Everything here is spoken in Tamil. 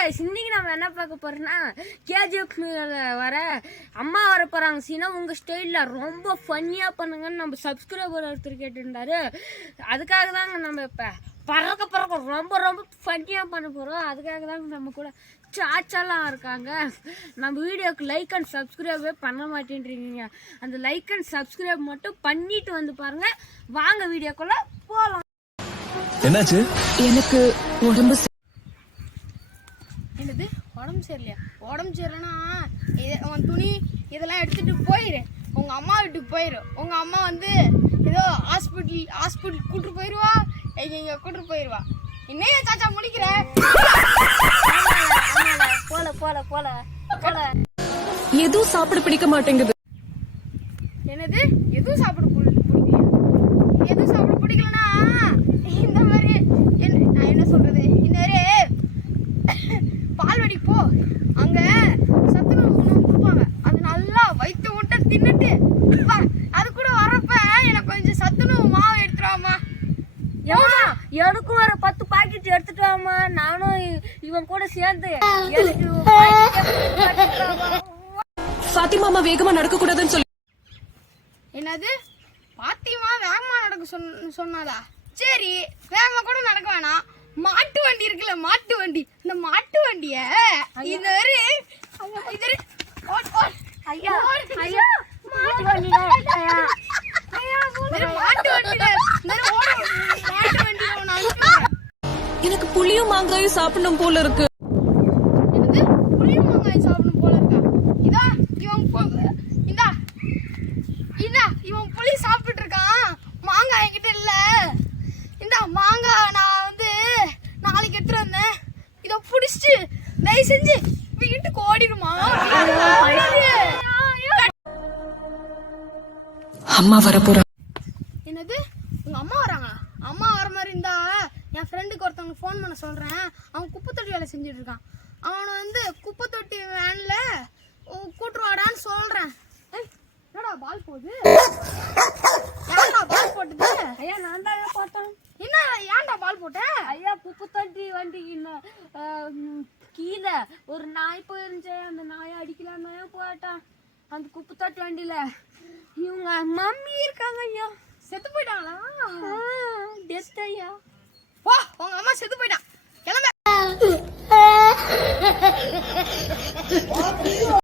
கைஸ், இன்னைக்கு நம்ம என்ன பார்க்க போறோம்னா கேஜிஎஃப் வர அம்மா வர போறாங்க சீனா உங்க ஸ்டைல்ல ரொம்ப ஃபன்னியா பண்ணுங்கன்னு நம்ம சப்ஸ்கிரைபர் ஒருத்தர் கேட்டிருந்தாரு. அதுக்காக தாங்க நம்ம இப்ப பறக்க ரொம்ப ரொம்ப ஃபன்னியா பண்ண போறோம். அதுக்காக தாங்க நம்ம கூட சாச்சாலாம் இருக்காங்க. நம்ம வீடியோக்கு லைக் அண்ட் சப்ஸ்கிரைபே பண்ண மாட்டேன்றீங்க. அந்த லைக் அண்ட் சப்ஸ்கிரைப் மட்டும் பண்ணிட்டு வந்து பாருங்க. வாங்க வீடியோக்குள்ள போலாம். என்னாச்சு? எனக்கு உடம்பு என்னது உடம்பு சரியில்லையா? உடம்பு சரியில்லைன்னா உன் துணி இதெல்லாம் எடுத்துட்டு போயிரு, உங்க அம்மா வீட்டுக்கு போயிரு. உங்க அம்மா வந்து ஏதோ ஹாஸ்பிட்டல் கூட்டு போயிருவா, எங்க கூட்டு போயிருவா. இன்னையே சாச்சா முடிக்கிற போல போல போல போல. எதுவும் சாப்பிட பிடிக்க மாட்டேங்குது. என்னது எதுவும் சாப்பிட பிடிக்கல? எதுவும் சாப்பிட பிடிக்கலன்னா இந்த மாதிரி நான் என்ன சொல்றது, இந்த மாதிரி பால்வடி போ, அங்க சத்துணவு உணவு கொடுப்பாங்க. அது நல்லா வயிற்று முட்டை தின்னுட்டு அது கூட வரப்ப எனக்கு கொஞ்சம் சத்துணவு மாவு எடுத்துருவாமா. எனக்கும் ஒரு 10 பாக்கெட் எடுத்துட்டு வாமா, நானும் இவன் கூட சேர்ந்து. ஃபாத்திமா வேகமா நடக்க கூடாதுன்னு சொல்லி. என்னது பாத்திமா வேகமா நடக்க சொன்னாதா? சரி, வேகமா கூட நடக்க வேணாம். மாட்டு வண்டி இருக்குல்ல, மாட்டு வண்டி, இந்த மாட்டு வண்டிய இது எனக்கு புளியும் மாங்காயும் சாப்பிடணும் போல இருக்கு. புளியும் மாங்காயும் சாப்பிடணும் போல இருக்கா? இவன் புளி சாப்பிட்டுட்டு இருக்கான், மாங்காய் என்கிட்ட இல்ல. இந்த மாங்காய் நான் வந்து நாளைக்கு எடுத்துட்டு வந்தேன். இதை புடிச்சிட்டு தயவு செஞ்சு வீட்டுக்கு ஓடிடுமா. அம்மா வரப்போறா. என்னது உங்க அம்மா வராங்களா? அம்மா வர மாதிரி இருந்தா என் ஃப்ரெண்டுக்கு ஒருத்தவங்க ஃபோன் பண்ண சொல்றேன். அவன் குப்பை தொட்டி வேலை செஞ்சுட்டு இருக்கான். அவனை வந்து குப்பை தொட்டி வேன்ல கூட்டுருவாடான்னு சொல்றேன். என்னடா பால் போகுது? ஏன்டா பால் போட்டது? ஐயா நான் தான் போட்டேன். என்ன ஏன்டா பால் போட்ட? ஐயா குப்பை தட்டி வண்டிக்கு கீழே ஒரு நாய் போயிருந்துச்சு. அந்த நாயை அடிக்கலான்னு போட்டான் அந்த குப்பை தட்டி வண்டியில. இவங்க மம்மி இருக்காங்க ஐயா. செத்து போயிட்டாங்களா? டெஸ்ட் ஐயா. போ, உங்க அம்மா செத்து போயிட்டான். கிளம்ப.